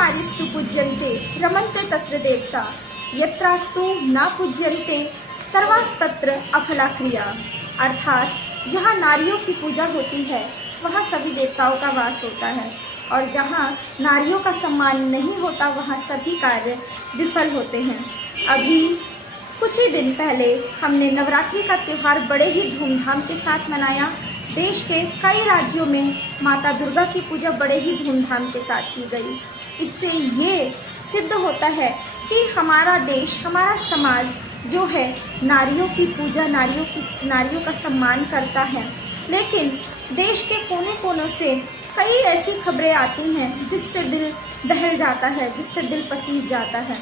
नारीस्तु पूज्यन्ते रमन्ते तत्र देवता यत्रास्तु न पूज्यन्ते सर्वास्तत्र अफला क्रिया। अर्थात जहाँ नारियों की पूजा होती है वहाँ सभी देवताओं का वास होता है, और जहाँ नारियों का सम्मान नहीं होता वहाँ सभी कार्य विफल होते हैं। अभी कुछ ही दिन पहले हमने नवरात्रि का त्यौहार बड़े ही धूमधाम के साथ मनाया। देश के कई राज्यों में माता दुर्गा की पूजा बड़े ही धूमधाम के साथ की गई। इससे ये सिद्ध होता है कि हमारा देश, हमारा समाज जो है नारियों की पूजा, नारियों का सम्मान करता है। लेकिन देश के कोने कोनों से कई ऐसी खबरें आती हैं जिससे दिल दहल जाता है, जिससे दिल पसीज जाता है।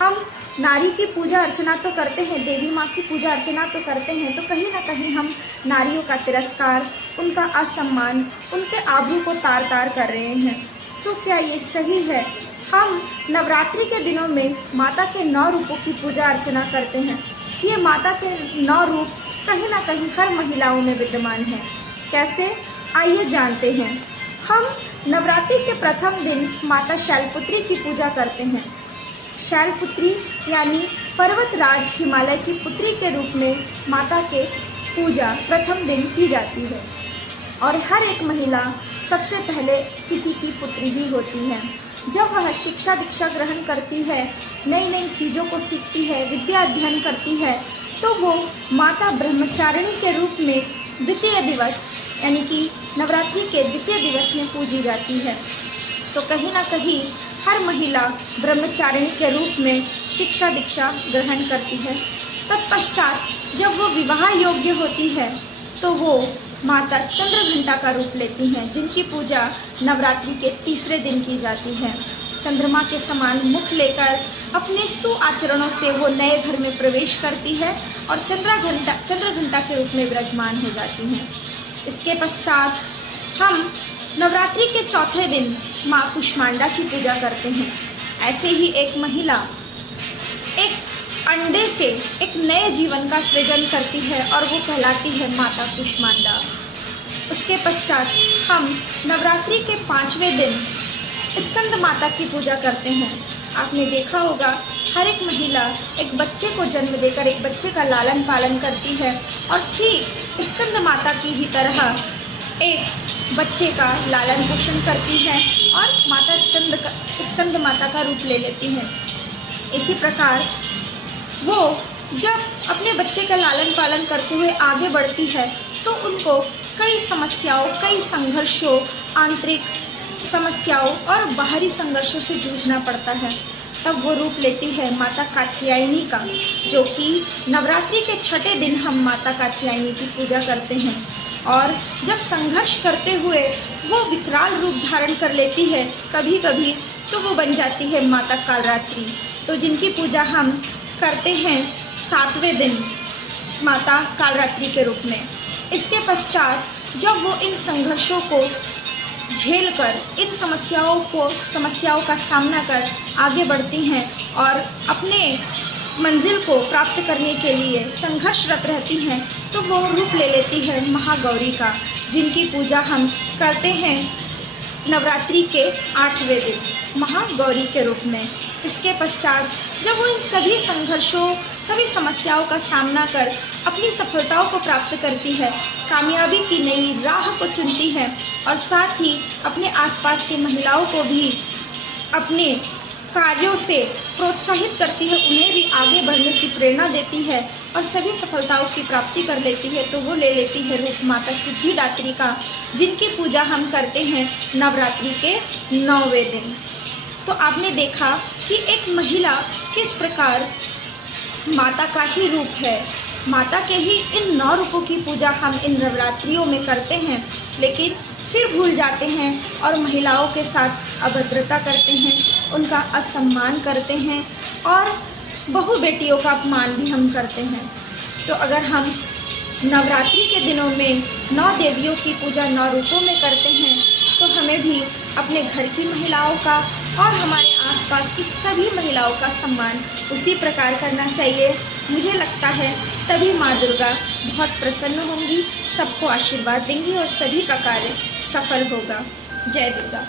हम नारी की पूजा अर्चना तो करते हैं, देवी माँ की पूजा अर्चना तो करते हैं, तो कहीं ना कहीं हम नारियों का तिरस्कार, उनका असम्मान, उनके आबरू को तार तार कर रहे हैं। तो क्या ये सही है? हम नवरात्रि के दिनों में माता के 9 रूपों की पूजा अर्चना करते हैं। ये माता के 9 रूप कहीं ना कहीं हर महिलाओं में विद्यमान है। कैसे? आइए जानते हैं। हम नवरात्रि के प्रथम दिन माता शैलपुत्री की पूजा करते हैं। शैलपुत्री यानी पर्वतराज हिमालय की पुत्री के रूप में माता के पूजा प्रथम दिन की जाती है, और हर एक महिला सबसे पहले किसी की पुत्री ही होती है। जब वह शिक्षा दीक्षा ग्रहण करती है, नई नई चीज़ों को सीखती है, विद्या अध्ययन करती है, तो वो माता ब्रह्मचारिणी के रूप में द्वितीय दिवस यानी कि नवरात्रि के द्वितीय दिवस में पूजी जाती है। तो कहीं ना कहीं हर महिला ब्रह्मचारिणी के रूप में शिक्षा दीक्षा ग्रहण करती है। तत्पश्चात जब वो विवाह योग्य होती है तो वो माता चंद्रघंटा का रूप लेती हैं, जिनकी पूजा नवरात्रि के तीसरे दिन की जाती है। चंद्रमा के समान मुख लेकर अपने सुआचरणों से वो नए घर में प्रवेश करती है और चंद्रघंटा के रूप में विराजमान हो जाती हैं। इसके पश्चात हम नवरात्रि के चौथे दिन माँ कुष्मांडा की पूजा करते हैं। ऐसे ही एक महिला एक अंडे से एक नए जीवन का सृजन करती है और वो कहलाती है माता कुष्मांडा। उसके पश्चात हम नवरात्रि के 5वें दिन स्कंद माता की पूजा करते हैं। आपने देखा होगा हर एक महिला एक बच्चे को जन्म देकर एक बच्चे का लालन पालन करती है, और ठीक स्कंद माता की ही तरह एक बच्चे का लालन पोषण करती है और माता स्कंद माता का रूप ले लेती है। इसी प्रकार वो जब अपने बच्चे का लालन पालन करते हुए आगे बढ़ती है तो उनको कई समस्याओं, कई संघर्षों, आंतरिक समस्याओं और बाहरी संघर्षों से जूझना पड़ता है। तब वो रूप लेती है माता कात्यायनी का, जो कि नवरात्रि के 6ठे दिन हम माता कात्यायनी की पूजा करते हैं। और जब संघर्ष करते हुए वो विकराल रूप धारण कर लेती है कभी कभी, तो वो बन जाती है माता कालरात्रि, तो जिनकी पूजा हम करते हैं 7वें दिन माता कालरात्रि के रूप में। इसके पश्चात जब वो इन संघर्षों को झेल कर, इन समस्याओं का सामना कर आगे बढ़ती हैं और अपने मंजिल को प्राप्त करने के लिए संघर्षरत रहती हैं, तो वो रूप ले लेती है महागौरी का, जिनकी पूजा हम करते हैं नवरात्रि के 8वें दिन महागौरी के रूप में। इसके पश्चात जब वो इन सभी संघर्षों, सभी समस्याओं का सामना कर अपनी सफलताओं को प्राप्त करती है, कामयाबी की नई राह को चुनती है और साथ ही अपने आसपास की महिलाओं को भी अपने कार्यों से प्रोत्साहित करती है, उन्हें भी आगे बढ़ने की प्रेरणा देती है और सभी सफलताओं की प्राप्ति कर लेती है, तो वो ले लेती है रूप माता सिद्धिदात्री का, जिनकी पूजा हम करते हैं नवरात्रि के 9वें दिन। तो आपने देखा कि एक महिला किस प्रकार माता का ही रूप है। माता के ही इन 9 रूपों की पूजा हम इन नवरात्रियों में करते हैं, लेकिन फिर भूल जाते हैं और महिलाओं के साथ अभद्रता करते हैं, उनका असम्मान करते हैं और बहू बेटियों का अपमान भी हम करते हैं। तो अगर हम नवरात्रि के दिनों में 9 देवियों की पूजा 9 रूपों में करते हैं, तो हमें भी अपने घर की महिलाओं का और हमारे आसपास की सभी महिलाओं का सम्मान उसी प्रकार करना चाहिए। मुझे लगता है तभी माँ दुर्गा बहुत प्रसन्न होंगी, सबको आशीर्वाद देंगी और सभी का कार्य सफल होगा। जय दुर्गा।